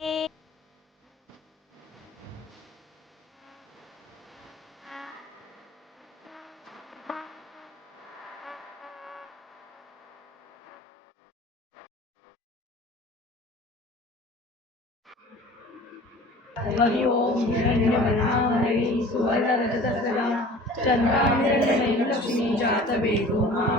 हरि ओम हिरण्यवर्णामणि सुवर्णरजतकला चन्द्रामिरणमयि लक्ष्मी जातवेदो माँ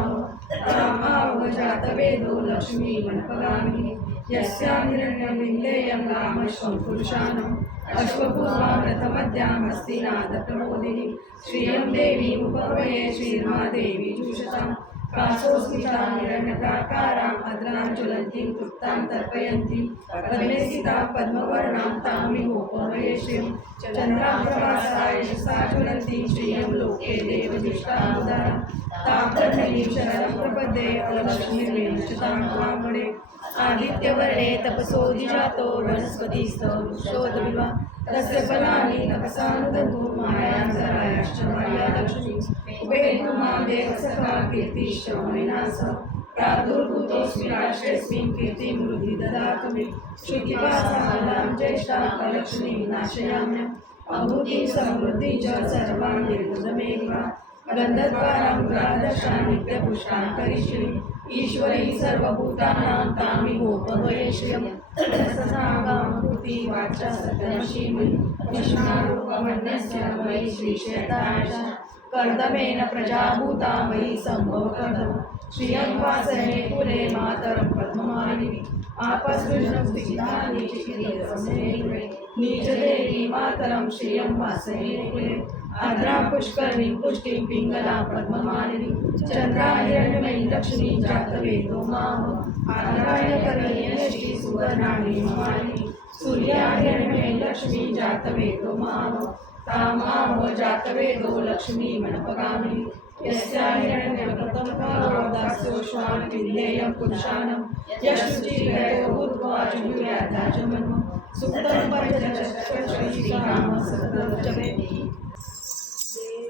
रामाव जातवेदो लक्ष्मी मनपगामिनी यस्यां हिरण्यं विन्देयं रामश्वं पुरुषाणम् अश्वपूर्वां रथमद्यामस्ति नादप्रमोदिनी श्रियं देवीमुपवये श्रीर्मादेवी जुषताम् कासोस्मितां हिरण्यप्राकाराम् अद्रां ज्वलन्तीं तृप्तां तर्पयन्तीं पद्मे पद्मवर्णां तां अलक्ष्मीर्वेणशतां ब्राह्मणे आदित्यवर्णे तपसोऽधिजातो वनस्पतिस्तवशोधविवा तस्य फलानि तपसानुदन्तो मायान्तरायाश्च माया उपेतु माँ देवसखा कीर्तिश्च प्रादुर्भूतोऽस्मि राष्ट्रेऽस्मिन् कीर्तिं हृदि ददातु मे। श्रुतिवासानां ज्येष्ठां कलक्ष्मीं नाशयाम्यम् अभूतिं समृद्धिं च सर्वां निर्बुधमेव गन्धद्वारां ग्रादशां नित्यपुष्टां करिष्ये। ईश्वरी सर्वभूतानां तामिहोपवये श्रियं ससागामूर्ति वाचा सत्यमशीमि विष्णारूपमन्यस्य मयि श्रीशेताश कर्दमेन प्रजाभूता मयि सम्भवकर्दम श्रियं वासने कुले मातरं स्थितानि चिकित्समे नीचदेवी मातरं श्रियं वासने कुले। आद्रां पुष्करणीं, पुष्टिं पिङ्गलां, पद्ममालिनी चन्द्राहिरण्यमयि लक्ष्मी जातवेदो माम आद्रायणकरणीयश्री सुवर्णानि मालिनी सूर्याहिरण्यमयि लक्ष्मी जातवेदो तामाहो जातवेदो लक्ष्मी मनपगामिनी यस्याहिरण्यप्रथमदास्यो विधेयं पुरुषाणं यशुचिरयो भूत्वा जुहुयादाचमन्म सुप्तं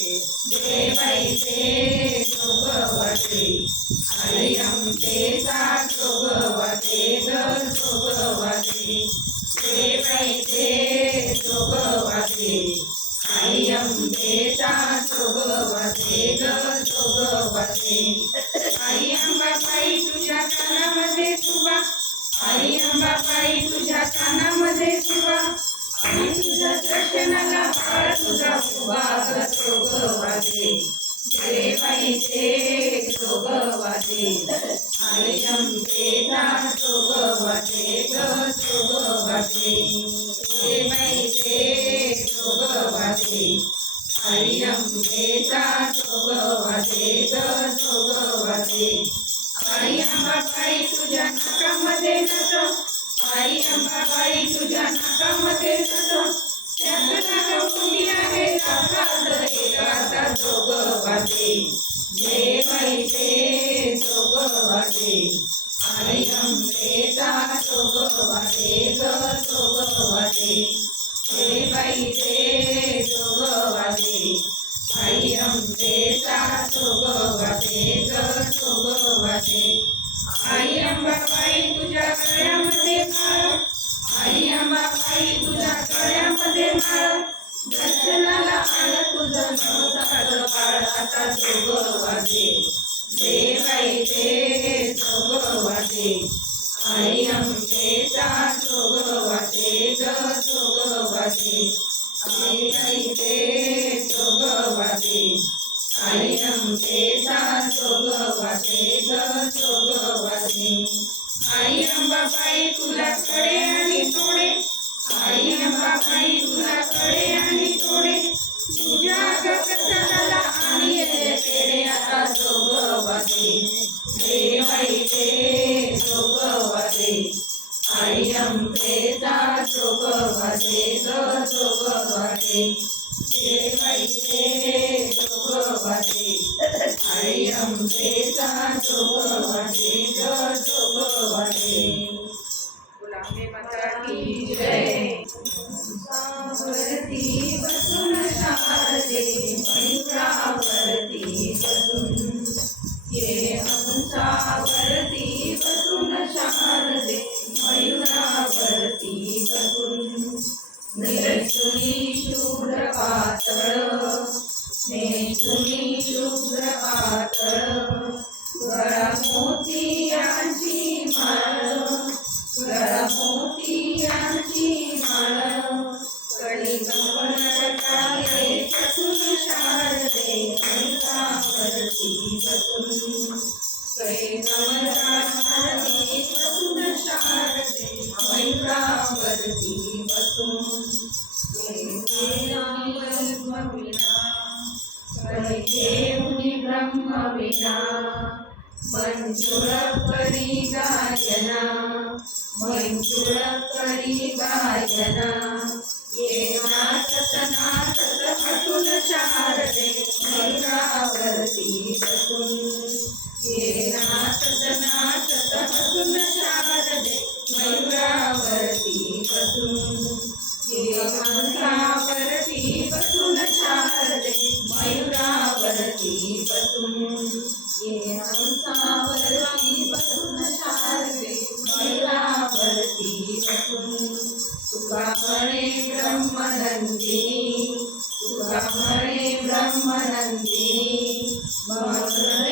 पैसे जोगवते आई आमचे साथ जोगवते ग Amen. तोगवाचे जे ते तोगवाचे आई आमचे ता तोगवाचे ग तोगवाचे आई आई ते तोगवाचे आई आमचे ता तोगवाचे ग तोगवाचे आई अंबाबाई तुला कडे आणि तोडे. आई अंबाबाई तुला कडे प्रेमैते जोगवसे अयं प्रेता जोगवसे जोगवसे प्रेमैते जोगवसे अयं प्रेता जोगवसे जोगवसे ीशूरपात वृंदावती वसुं ब्रह्म विना मञ्जुरपरि गायना मञ्जुरपरि गायना येना सतना सतहतुलशारदे Amen.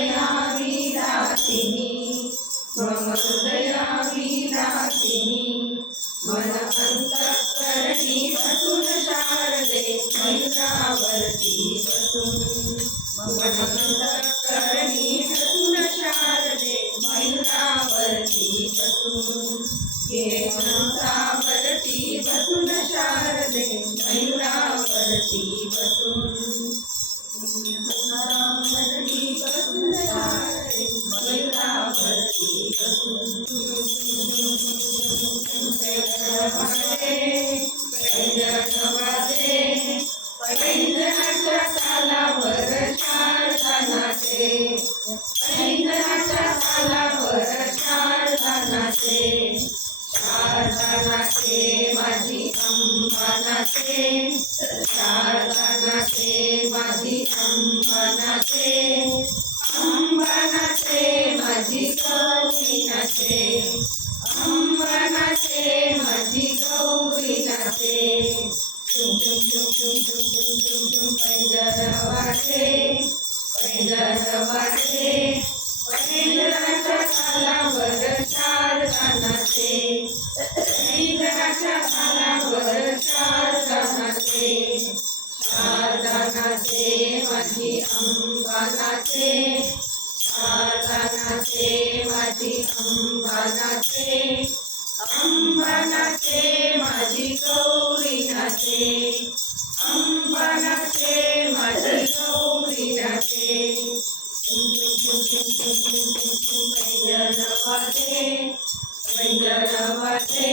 मनसे सारनसे मधि संवनसे अंबनसे मधि कौरिनसे अंबनसे मधि कौरिनसे टुम टुम टुम टुम टुम टुम टुम टुम पैजरवासे पैजर गणपते गणपते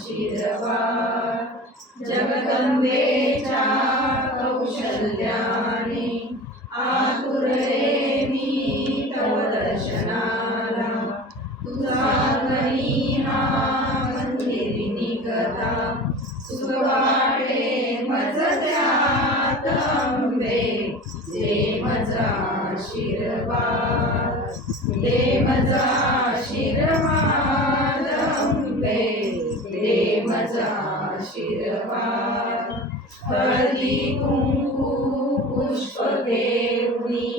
शिरवा जगदंबेच्या कौशल्याने आतुरे मी तव दर्शनाला. तुझा गणी हा मंदिरी निगता सुखवाटे मजत्यात अंबे जे मजा शिरवा आशीर्वाद हळदी कुंकू पुष्प घेऊनी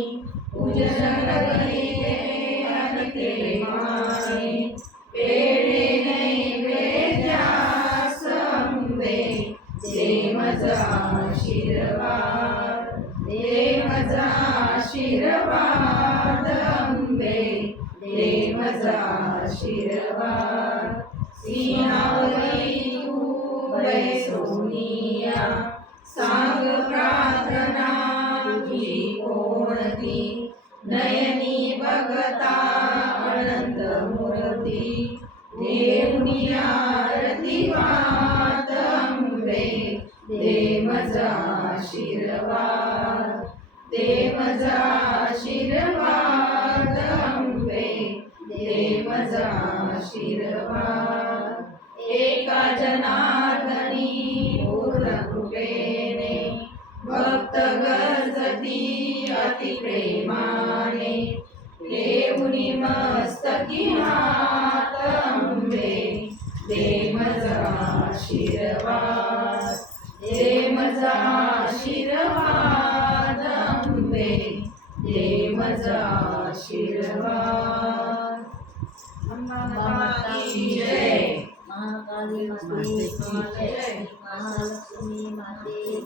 पूजन करीते आणि प्रेमाने पेढे नैवेद्यास अंबे दे माझा आशीर्वाद दे माझा आशीर्वाद अंबे दे माझा आशीर्वाद सिंहावरी प्रार्थना नयनी बघता अनंत मूर्ती, देवनी आरती वात अंबे दे माझा आशीर्वाद दे माझा आशीर्वाद अंबे दे माझा आशीर्वाद, एका जनार्दनी आशीर्वाद दे माझा आशीर्वाद। अंबे दे माझा आशीर्वाद माता की जय महाकाली माते जय। महालक्ष्मी माते।